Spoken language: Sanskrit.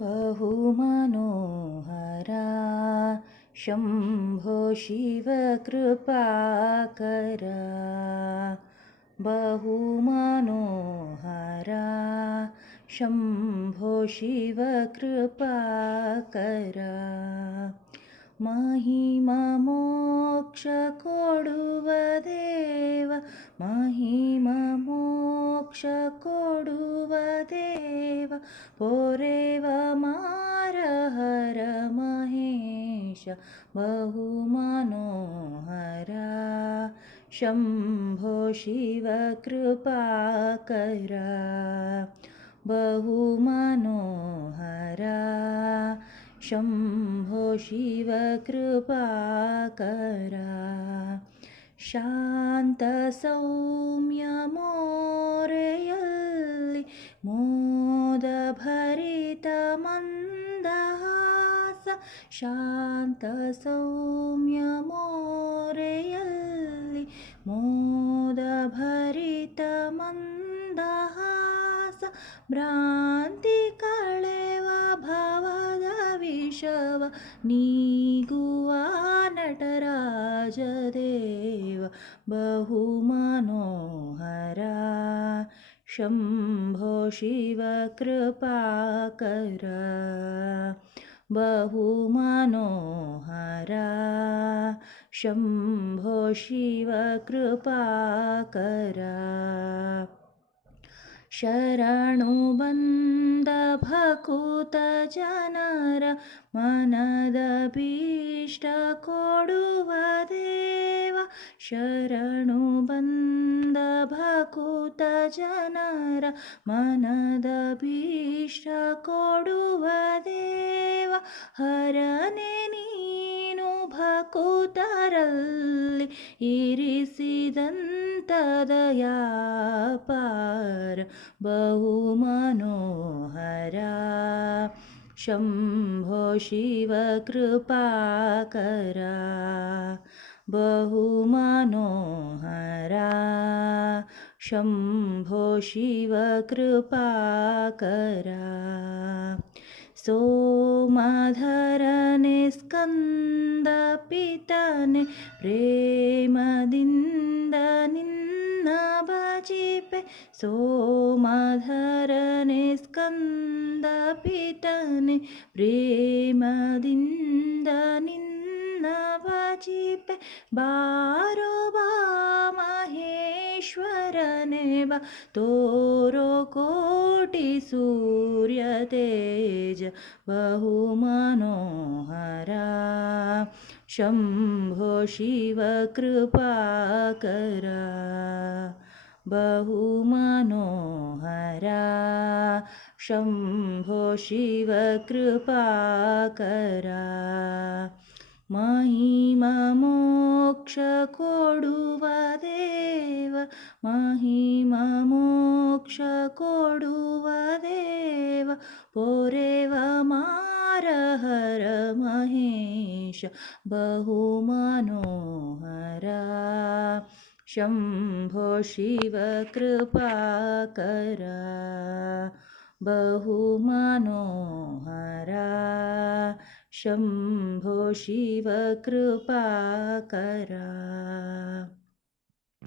बहुमनोहरा शम्भो शिवकृपाकरा बहुमनोहरा शम्भो शिवकृपाकरा महिममोक्षकोडुवदेव महिममोक्षकोडुवदेव पोरेव मारहर महेश बहुमनोहरा शम्भो शिवकृपाकरा बहुमनोहरा शम्भो शिवकृपाकरा शान्तसौम्यमोरेयल्लि मोदभरितमन्दहास शान्तसौम्यमोरेयल्लि मोदभरितमन्दहास भ्रान्तिकळेव भवद विषव नीगुवा नटराजदेव बहुमनोहरा शम्भो शिवकृपाकरा बहुमनोहरा शम्भो शिवकृपाकरा शरणुबन्धभकुतजनर मनदभीष्टकोडुवदेव शरणुबन्धभकुतजनर मनदभीष्टकोडुवदेव हरने ನೀನು ಭಕುತರಲ್ಲಿ ಇರಿಸಿದಂತದಯಾಪಾರ बहुमनोहरा शम्भो शिवकृपाकरा बहुमनोहरा। शम्भो शिवकृपाकरा सोमधरने स्कन्दपितने प्रेमदिन्द निन्न भजिपे। सोमधरने स्कन्दपितने प्रेमदिन्द निन्न जित बारोबा माहेश्वरने बा तोरो कोटि सूर्य तेज बहुमानो हारा शंभो शिव कृपा करा बहुमानो हारा शंभो शिव कृपा करा। शिवकृपाकरा महिममोक्षकोडुवदेव महिममोक्षकोडुवदेव पोरेव मारहर महेश बहुमनोहरा शम्भो शिवकृपाकरा बहुमनोहरा शम्भो शिवकृपाकरा